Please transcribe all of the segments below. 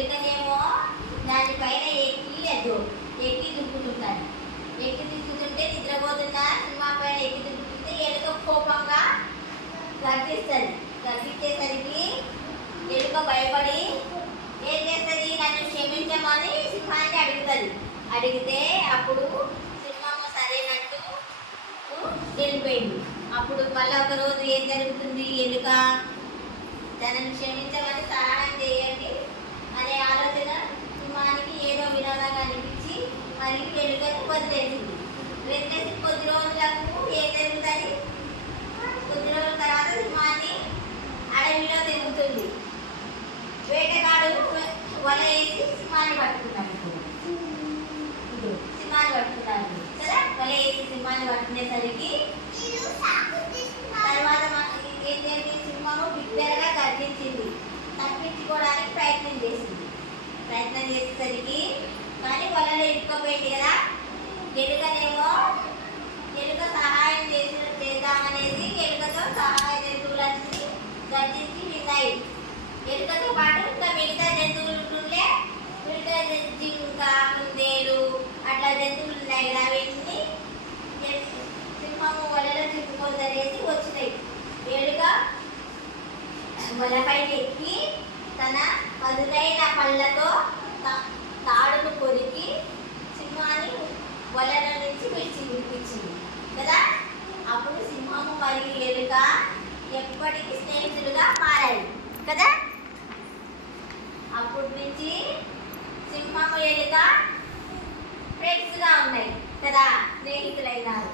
ఎలుకనేమో దానిపైన ఎక్కి దుక్కుతుంటాడు. ఎక్కి దుక్కుతుంటే నిద్రపోతున్న సింహం పైన ఎక్కి దుక్కుతుంటే ఎలుక కోపంగా గర్జిస్తుంది. గర్జించేసరికి ఎలుక భయపడి ఏం చేస్తుంది, నన్ను క్షమించమని సింహాన్ని అడుగుతుంది. అడిగితే అప్పుడు సింహము సరేనట్టు వెళ్ళిపోయింది. అప్పుడు మళ్ళీ ఒక రోజు ఏం జరుగుతుంది, ఎలుక తనను క్షమించమని సహాయం చేయండి అనే ఆలోచన సింహానికి ఏదో వినోదంగా అనిపించి మరి ఎలుకను వదిలేసింది. వదిలేసి కొద్ది రోజులకు ఏం జరుగుతుంది, కొద్ది రోజుల తర్వాత సింహాన్ని అడవిలో తిరుగుతుంది. వేటగాడు వల వేసి సింహాన్ని పట్టుకున్నాడు. సింహాన్ని పట్టుకున్నాడు కదా, వల వేసి సింహాన్ని పట్టుకునేసరికి తర్వాత ఏం జరిగింది, సింహము బిగ్గరగా గర్జించింది. తప్పించుకోవడానికి ప్రయత్నం చేసేసరికి కానీ వలలో ఇరుక్కపోయింది కదా. ఎలుక సహాయం చేద్దామనేసి ఎలుకతో సహాయ జంతువులన్నీ గర్జించి విన్నాయి. ఎలుకతో పాటు ఇంకా మిగతా జంతువులు ఉంటుండే, మిగతా జింక, కుందేలు అట్లా జంతువులు ఉన్నాయి కదా, అవన్నీ సింహము వలలో చిక్కుకోదనేసి వచ్చినాయి. ఎలుక వలపై ఎక్కి తన పదునైన పళ్ళతో తాడును కొరికి సింహాన్ని వలల నుంచి విడిపించింది కదా. అప్పుడు సింహము మరియు ఎలుక ఎప్పటికీ స్నేహితులుగా మారాయి కదా. అప్పటి నుంచి సింహము ఎలుక ఫ్రెండ్స్గా ఉన్నాయి కదా, స్నేహితులైనారు.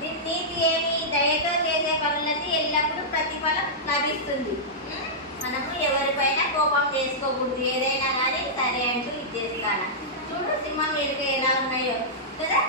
దీని నీతి ఏమి, దయతో చేసే పనులకి ఎల్లప్పుడూ ప్రతిఫలం లభిస్తుంది. మనము ఎవరిపైన కోపం చేసుకోకూడదు, ఏదైనా కానీ సరే అంటూ ఇచ్చేస్తాను. చూడు సింహం ఎలుక ఎలా ఉన్నాయో కదా.